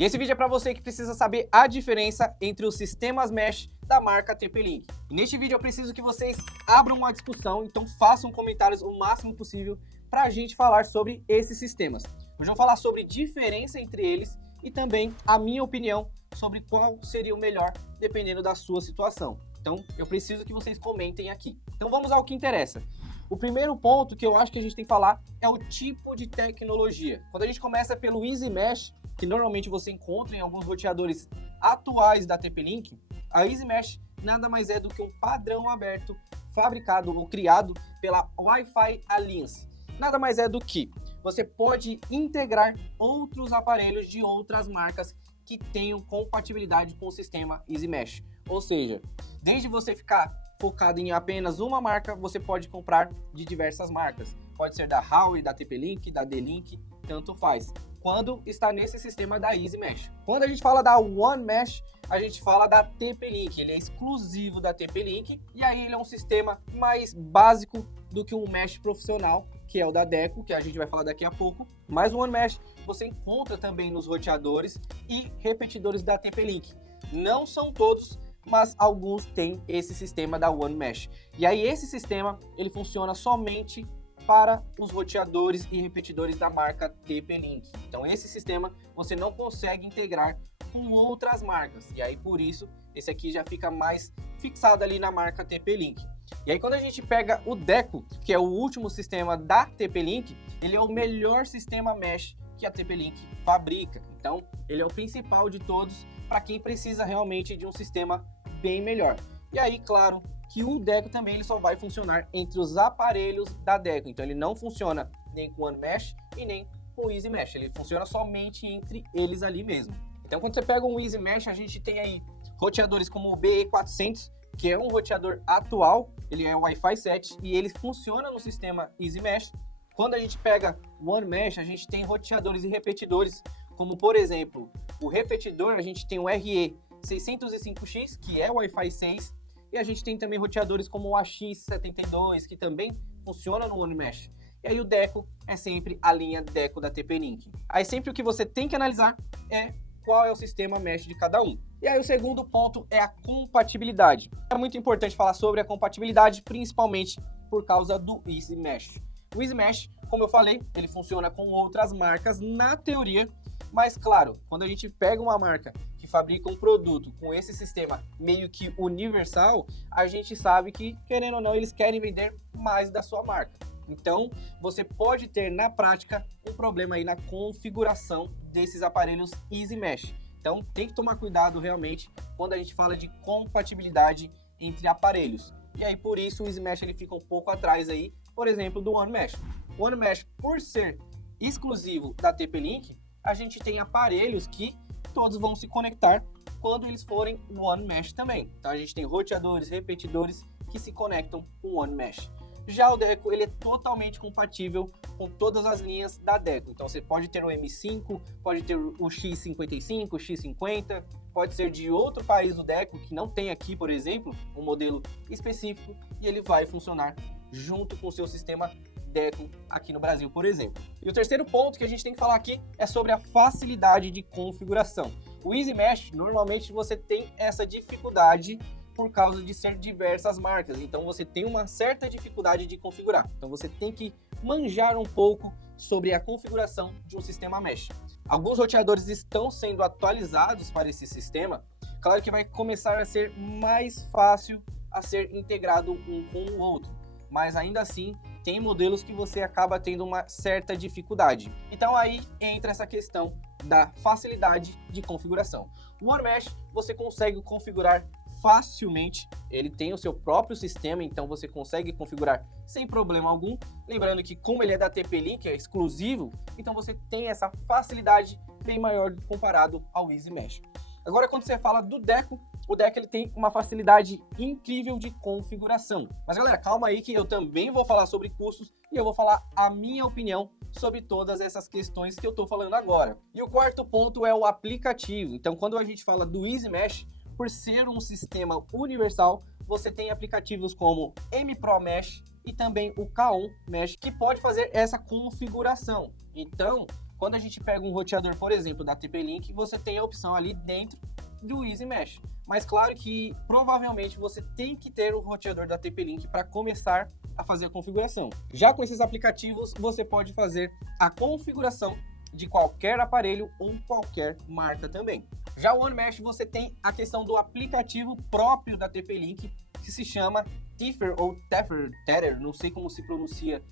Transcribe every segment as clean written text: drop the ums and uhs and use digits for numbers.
E esse vídeo é para você que precisa saber a diferença entre os sistemas mesh da marca TP-Link. E neste vídeo eu preciso que vocês abram uma discussão, então façam comentários o máximo possível para a gente falar sobre esses sistemas. Hoje eu vou falar sobre diferença entre eles e também a minha opinião sobre qual seria o melhor dependendo da sua situação. Então eu preciso que vocês comentem aqui. Então vamos ao que interessa. O primeiro ponto que eu acho que a gente tem que falar é o tipo de tecnologia. Quando a gente começa pelo Easy Mesh, que normalmente você encontra em alguns roteadores atuais da TP-Link, a Easy Mesh nada mais é do que um padrão aberto fabricado ou criado pela Wi-Fi Alliance. Nada mais é do que você pode integrar outros aparelhos de outras marcas que tenham compatibilidade com o sistema Easy Mesh. Ou seja, desde você ficar focado em apenas uma marca, você pode comprar de diversas marcas. Pode ser da Huawei, da TP-Link, da D-Link, tanto faz. Quando está nesse sistema da Easy Mesh. Quando a gente fala da One Mesh, a gente fala da TP-Link. Ele é exclusivo da TP-Link e aí ele é um sistema mais básico do que um mesh profissional, que é o da Deco, que a gente vai falar daqui a pouco. Mas o One Mesh você encontra também nos roteadores e repetidores da TP-Link. Não são todos, mas alguns têm esse sistema da One Mesh. E aí esse sistema, ele funciona somente para os roteadores e repetidores da marca TP-Link. Então esse sistema você não consegue integrar com outras marcas. E aí por isso, esse aqui já fica mais fixado ali na marca TP-Link. E aí quando a gente pega o Deco, que é o último sistema da TP-Link, ele é o melhor sistema mesh que a TP-Link fabrica. Então ele é o principal de todos para quem precisa realmente de um sistema bem melhor. E aí, claro, que o Deco também ele só vai funcionar entre os aparelhos da Deco. Então ele não funciona nem com o One Mesh e nem com o Easy Mesh. Ele funciona somente entre eles ali mesmo. Então quando você pega um Easy Mesh, a gente tem aí roteadores como o BE400, que é um roteador atual, ele é Wi-Fi 7 e ele funciona no sistema Easy Mesh. Quando a gente pega o One Mesh, a gente tem roteadores e repetidores, como por exemplo, o repetidor, a gente tem o RE605X, que é Wi-Fi 6, e a gente tem também roteadores como o AX72, que também funciona no One Mesh. E aí o Deco é sempre a linha Deco da TP-Link. Aí sempre o que você tem que analisar é qual é o sistema mesh de cada um. E aí o segundo ponto é a compatibilidade. É muito importante falar sobre a compatibilidade, principalmente por causa do Easy Mesh. O Easy Mesh, como eu falei, ele funciona com outras marcas na teoria, mas claro, quando a gente pega uma marca que fabrica um produto com esse sistema meio que universal, a gente sabe que, querendo ou não, eles querem vender mais da sua marca. Então, você pode ter na prática um problema aí na configuração desses aparelhos Easy Mesh. Então, tem que tomar cuidado realmente quando a gente fala de compatibilidade entre aparelhos. E aí, por isso, o Easy Mesh ele fica um pouco atrás aí, por exemplo, do One Mesh. O One Mesh, por ser exclusivo da TP-Link, a gente tem aparelhos que todos vão se conectar quando eles forem no One Mesh também. Então a gente tem roteadores, repetidores que se conectam com o One Mesh. Já o Deco ele é totalmente compatível com todas as linhas da Deco. Então você pode ter o M5, pode ter o X55, o X50, pode ser de outro país do Deco que não tem aqui, por exemplo, um modelo específico e ele vai funcionar junto com o seu sistema Deco aqui no Brasil, por exemplo. E o terceiro ponto que a gente tem que falar aqui é sobre a facilidade de configuração. O Easy Mesh, normalmente você tem essa dificuldade por causa de ser diversas marcas, então você tem uma certa dificuldade de configurar. Então você tem que manjar um pouco sobre a configuração de um sistema mesh. Alguns roteadores estão sendo atualizados para esse sistema, claro que vai começar a ser mais fácil a ser integrado um com o outro, mas ainda assim tem modelos que você acaba tendo uma certa dificuldade. Então aí entra essa questão da facilidade de configuração. O One Mesh você consegue configurar facilmente, ele tem o seu próprio sistema, então você consegue configurar sem problema algum. Lembrando que como ele é da TP-Link, é exclusivo, então você tem essa facilidade bem maior comparado ao Easy Mesh. Agora quando você fala do Deco, o Deco ele tem uma facilidade incrível de configuração. Mas galera, calma aí que eu também vou falar sobre custos e eu vou falar a minha opinião sobre todas essas questões que eu estou falando agora. E o quarto ponto é o aplicativo. Então quando a gente fala do Easy Mesh, por ser um sistema universal, você tem aplicativos como MPro Mesh e também o K1 Mesh que pode fazer essa configuração. Então, quando a gente pega um roteador, por exemplo, da TP-Link, você tem a opção ali dentro do Easy Mesh. Mas claro que provavelmente você tem que ter o roteador da TP-Link para começar a fazer a configuração. Já com esses aplicativos, você pode fazer a configuração de qualquer aparelho ou qualquer marca também. Já o OneMesh, você tem a questão do aplicativo próprio da TP-Link, que se chama Tether ou Tether, não sei como se pronuncia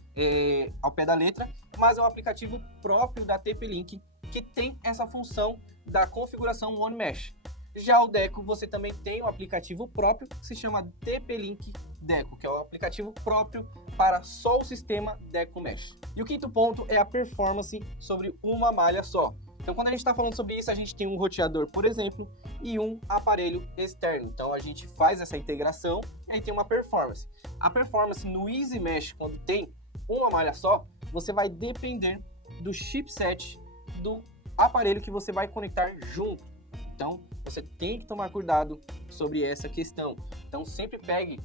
ao pé da letra, mas é um aplicativo próprio da TP-Link que tem essa função da configuração OneMesh. Já o Deco, você também tem um aplicativo próprio que se chama TP-Link Deco, que é um aplicativo próprio para só o sistema Deco Mesh. E o quinto ponto é a performance sobre uma malha só. Então, quando a gente está falando sobre isso, a gente tem um roteador, por exemplo, e um aparelho externo. Então, a gente faz essa integração e aí tem uma performance. A performance no Easy Mesh, quando tem uma malha só, você vai depender do chipset do aparelho que você vai conectar junto. Então, você tem que tomar cuidado sobre essa questão. Então, sempre pegue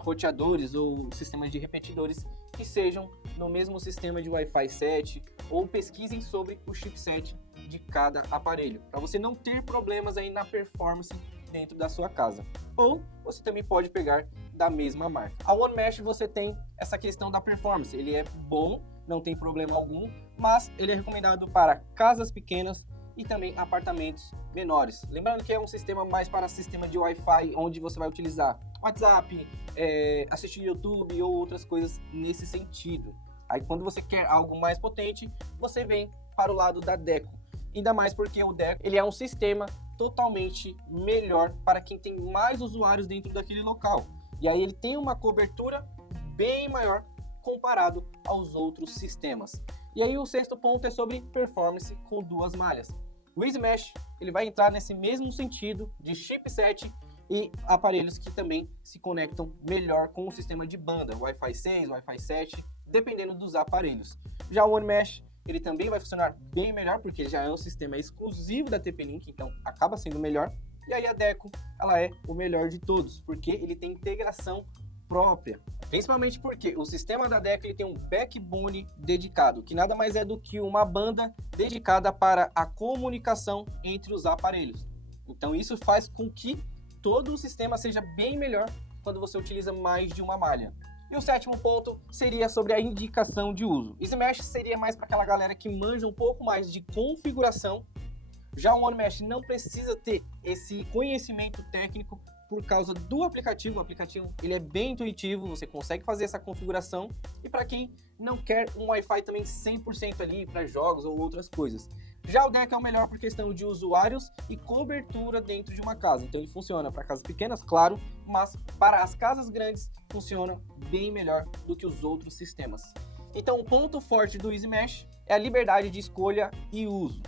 roteadores ou sistemas de repetidores que sejam no mesmo sistema de Wi-Fi 7 ou pesquisem sobre o chipset de cada aparelho, para você não ter problemas aí na performance dentro da sua casa. Ou você também pode pegar da mesma marca. A OneMesh você tem essa questão da performance. Ele é bom, não tem problema algum, mas ele é recomendado para casas pequenas e também apartamentos menores. Lembrando que é um sistema mais para sistema de Wi-Fi, onde você vai utilizar WhatsApp, assistir YouTube ou outras coisas nesse sentido. Aí quando você quer algo mais potente, você vem para o lado da Deco. Ainda mais porque o Deco ele é um sistema totalmente melhor para quem tem mais usuários dentro daquele local. E aí ele tem uma cobertura bem maior comparado aos outros sistemas. E aí o sexto ponto é sobre performance com duas malhas. O Easy Mesh ele vai entrar nesse mesmo sentido de chipset e aparelhos que também se conectam melhor com o sistema de banda, Wi-Fi 6, Wi-Fi 7, dependendo dos aparelhos. Já o OneMesh ele também vai funcionar bem melhor, porque já é um sistema exclusivo da TP-Link, então acaba sendo melhor. E aí a Deco, ela é o melhor de todos, porque ele tem integração própria. Principalmente porque o sistema da Deco ele tem um backbone dedicado, que nada mais é do que uma banda dedicada para a comunicação entre os aparelhos. Então isso faz com que todo o sistema seja bem melhor quando você utiliza mais de uma malha. E o sétimo ponto seria sobre a indicação de uso. Easy Mesh seria mais para aquela galera que manja um pouco mais de configuração. Já o OneMesh não precisa ter esse conhecimento técnico por causa do aplicativo. O aplicativo ele é bem intuitivo, você consegue fazer essa configuração. E para quem não quer um Wi-Fi também 100% ali para jogos ou outras coisas. Já o Deco é o melhor por questão de usuários e cobertura dentro de uma casa. Então ele funciona para casas pequenas, claro, mas para as casas grandes funciona bem melhor do que os outros sistemas. Então o ponto forte do Easy Mesh é a liberdade de escolha e uso.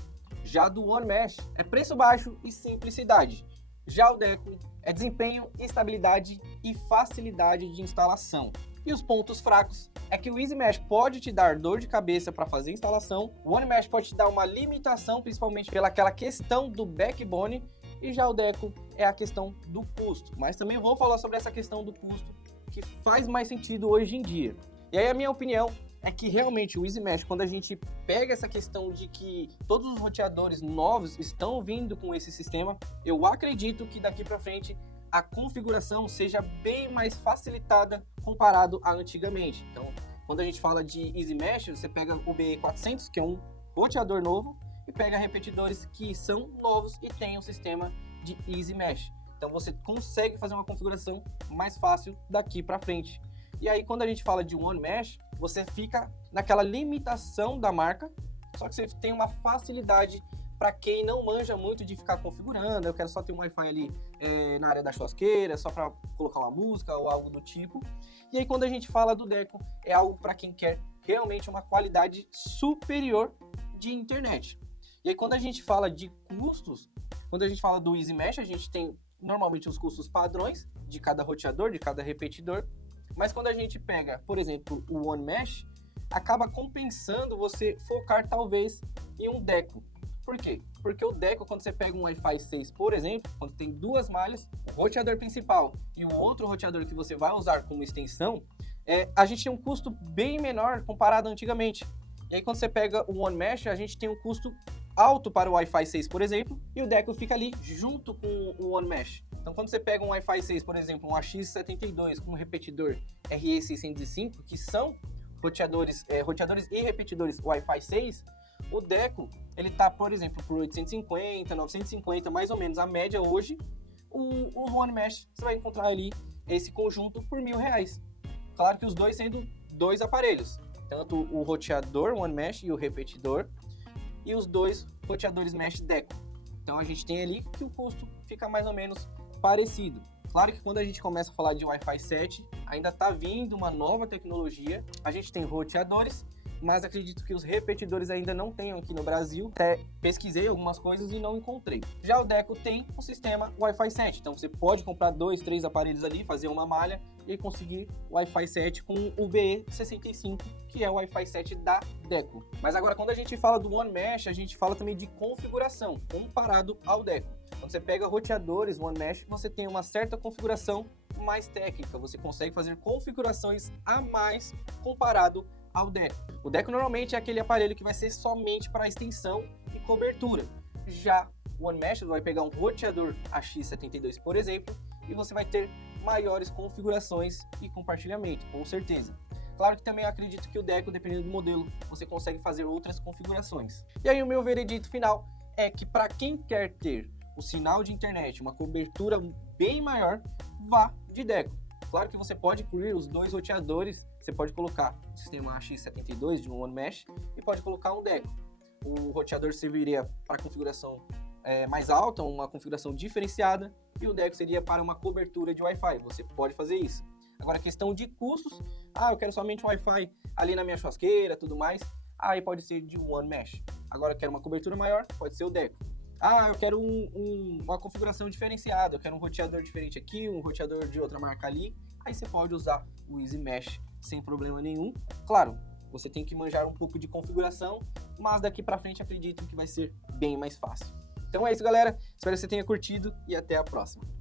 Já do OneMesh é preço baixo e simplicidade. Já o Deco é desempenho, estabilidade e facilidade de instalação. E os pontos fracos é que o Easy Mesh pode te dar dor de cabeça para fazer a instalação, o OneMesh pode te dar uma limitação, principalmente pelaquela questão do backbone, e já o Deco é a questão do custo. Mas também vou falar sobre essa questão do custo, que faz mais sentido hoje em dia. E aí a minha opinião é que realmente o Easy Mesh, quando a gente pega essa questão de que todos os roteadores novos estão vindo com esse sistema, eu acredito que daqui para frente a configuração seja bem mais facilitada comparado a antigamente. Então, quando a gente fala de Easy Mesh, você pega o BE400, que é um roteador novo, e pega repetidores que são novos e tem um sistema de Easy Mesh. Então, você consegue fazer uma configuração mais fácil daqui para frente. E aí, quando a gente fala de OneMesh, você fica naquela limitação da marca, só que você tem uma facilidade para quem não manja muito de ficar configurando. Eu quero só ter um Wi-Fi ali na área da churrasqueira, só para colocar uma música ou algo do tipo. E aí, quando a gente fala do Deco, é algo para quem quer realmente uma qualidade superior de internet. E aí, quando a gente fala de custos, quando a gente fala do Easy Mesh, a gente tem normalmente os custos padrões de cada roteador, de cada repetidor. Mas quando a gente pega, por exemplo, o OneMesh, acaba compensando você focar talvez em um Deco. Por quê? Porque o Deco, quando você pega um Wi-Fi 6, por exemplo, quando tem duas malhas, o roteador principal e o outro roteador que você vai usar como extensão, a gente tem um custo bem menor comparado antigamente. E aí quando você pega o One Mesh, a gente tem um custo alto para o Wi-Fi 6, por exemplo, e o Deco fica ali junto com o One Mesh. Então quando você pega um Wi-Fi 6, por exemplo, um AX72 com um repetidor RE605, que são roteadores e repetidores Wi-Fi 6, o Deco, ele tá, por exemplo, por 850, 950, mais ou menos a média hoje. O One Mesh, você vai encontrar ali esse conjunto por R$1.000. Claro que os dois sendo dois aparelhos, tanto o roteador One Mesh e o repetidor, e os dois roteadores Mesh Deco. Então a gente tem ali que o custo fica mais ou menos parecido. Claro que quando a gente começa a falar de Wi-Fi 7, ainda está vindo uma nova tecnologia. A gente tem roteadores, mas acredito que os repetidores ainda não tenham aqui no Brasil. Até pesquisei algumas coisas e não encontrei. Já o Deco tem um sistema Wi-Fi 7, então você pode comprar 2, 3 aparelhos ali, fazer uma malha e conseguir Wi-Fi 7 com o BE65, que é o Wi-Fi 7 da Deco. Mas agora, quando a gente fala do One Mesh, a gente fala também de configuração, comparado ao Deco. Quando você pega roteadores One Mesh, você tem uma certa configuração mais técnica, você consegue fazer configurações a mais comparado ao Deco. O Deco normalmente é aquele aparelho que vai ser somente para extensão e cobertura. Já o One Mesh vai pegar um roteador AX72, por exemplo, e você vai ter maiores configurações e compartilhamento, com certeza. Claro que também acredito que o Deco, dependendo do modelo, você consegue fazer outras configurações. E aí o meu veredito final é que para quem quer ter o sinal de internet, uma cobertura bem maior, vá de Deco. Claro que você pode incluir os dois roteadores, você pode colocar o sistema AX72 de um One Mesh e pode colocar um Deco. O roteador serviria para configuração mais alta, uma configuração diferenciada, e o Deco seria para uma cobertura de Wi-Fi. Você pode fazer isso. Agora, a questão de custos, eu quero somente Wi-Fi ali na minha churrasqueira, tudo mais, aí pode ser de One Mesh. Agora, eu quero uma cobertura maior, pode ser o Deco. Eu quero uma configuração diferenciada, eu quero um roteador diferente aqui, um roteador de outra marca ali, aí você pode usar o Easy Mesh sem problema nenhum. Claro, você tem que manjar um pouco de configuração, mas daqui pra frente acredito que vai ser bem mais fácil. Então é isso, galera. Espero que você tenha curtido e até a próxima.